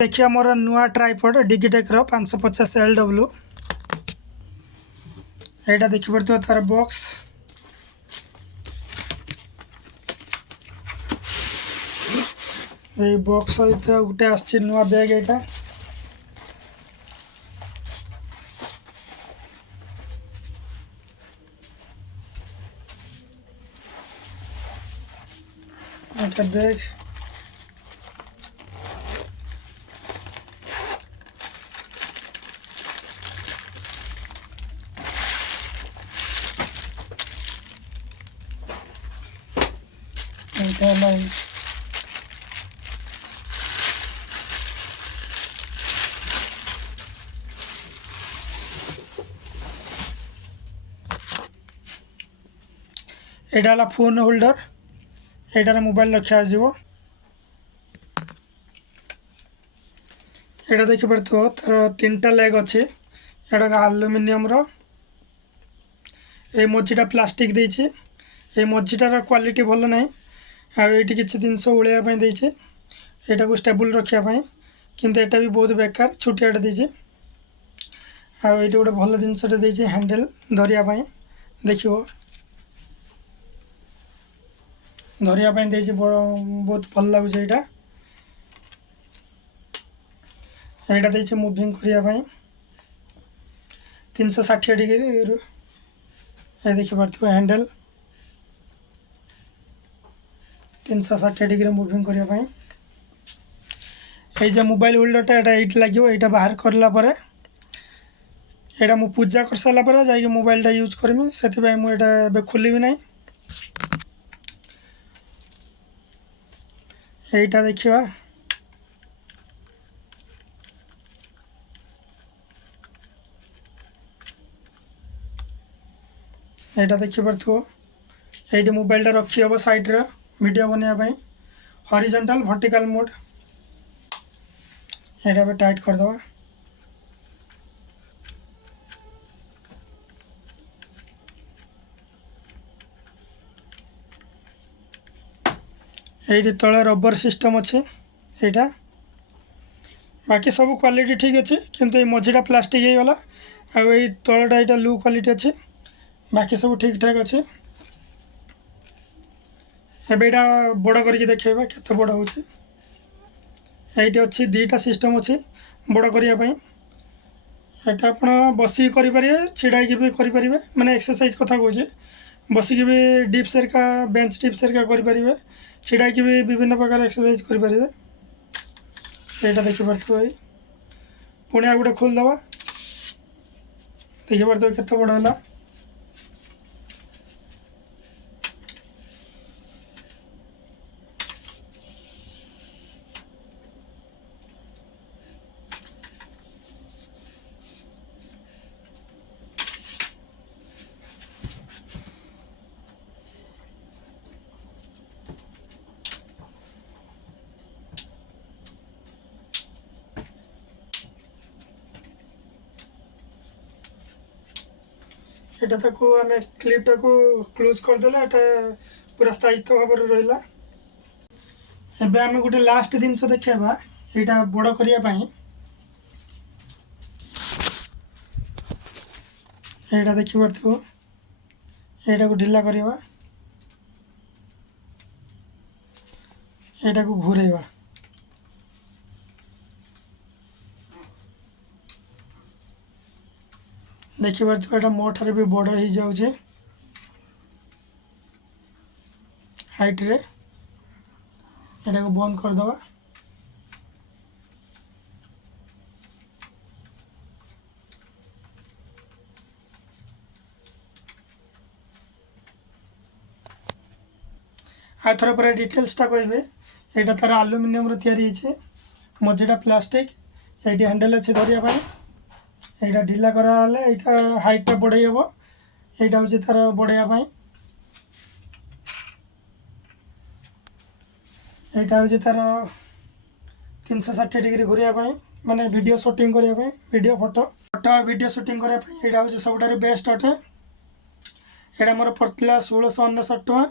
देखिए मोर नुआ ट्राइपॉड डिजिटेक रो 550 LW एटा देखि परतो तार बॉक्स ए बॉक्स सहित गुटे आछि नुआ बैग एटा एटा बैग एटा लाइन एटा ला फोन होल्डर एटार मोबाइल रखा जीवो एटा देखि परतो तार तीनटा लेग अछि एटा एल्युमिनियम रो ए मझीटा प्लास्टिक देछि ए मझीटार क्वालिटी भल नै आ एटी किछि दिन से उळिया पय देछि एटा को स्टेबल रखिया पय किंतु एटा भी बहुत बेकार छुटियाटा देछि आ एटी गोटे भल दिनसटा देछि हैंडल धरिया पय देखियो धरिया पय देछि बहुत भल लागु छै एटा एटा देछि मूविंग करिया पय 360 डिग्री ए देखि परतो हैंडल 360 डिग्री मूविंग करिया पय ए जे मोबाइल होल्डरटा एटा एट लागियो एटा बाहर करला परे एटा मु पूजा कर साला परे जाई मोबाइलटा यूज करमी सेति भाई मु एटा बे खोलिबी नै एटा देखिबा एटा देखि परतो एटी मोबाइलटा रखी हबो साइड रे वीडियो बनिया पय हॉरिजॉन्टल वर्टिकल मोड एटा पे टाइट कर दवा एटी तळे रबर सिस्टम अछि एटा बाकी सब क्वालिटी ठीक अछि किंतु ए मझीटा प्लास्टिक हे गला आ ए तळटा एटा लो क्वालिटी अछि बाकी सब ठीक ठाक अछि एबेटा बड़ करके देखेबा केते बड़ होछि एटी अछि दीटा सिस्टम अछि बड़ करिया पय एटा आपण बसी करि परिबे छिडाई के भी करि परिबे माने एक्सरसाइज कथा कहूछि बसी के भी डिप्स का बेंच डिप्स का करि परिबे छिडाई के भी विभिन्न प्रकार एक्सरसाइज करि परिबे एटा देखि परतो भाई पुणे आ गुटे खोल दवा देखि परतो केते बड़ होला एटा ताको हमें क्लिपटा को क्लोज कर देला एटा पूरा स्थायित्व भाव रहिला एबे हमें गुटे लास्ट दिन से देखेबा एटा बड़ करिया पय एटा देखि परतो एटा को ढिला करबा एटा को घुरेबा देखि परतो एटा मोटर भी बड़ ही जाउ छे हाइट रे एटा को बंद कर दवा आ थोड़ा पर डिटेल्स ता कहबे एटा तार एल्युमिनियम रो तयारी छे मझीटा प्लास्टिक एटी हैंडल अछि धरिया पय एटा ढिला करा हले एटा हाइट टा बढ़ाई हबो एटा होछि तार बढ़ाया पय एटा होछि तार 360 डिग्री घुरिया पय माने वीडियो शूटिंग करिया पय वीडियो फोटो वीडियो शूटिंग करिया पय एटा होछि सबटारे बेस्ट अटे एटा मोर पड़तला 1699 टका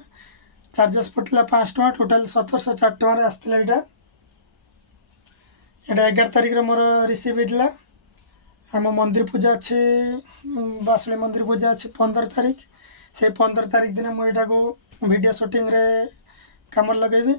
चार्जेस पड़तला 5 टका टोटल 1704 टका रे आस्तिला एटा ଏଇଟା 11 ତାରିଖରେ ମୋର ରିସିଭ୍ ହେଇଥିଲା। ଆମ ମନ୍ଦିର ପୂଜା ଅଛି, ବାସୁଳି ମନ୍ଦିର ପୂଜା ଅଛି 15 ତାରିଖ। ସେଇ 15 ତାରିଖ ଦିନ ମୁଁ ଏଇଟାକୁ ଭିଡ଼ିଓ ସୁଟିଂରେ କାମରେ ଲଗାଇବି।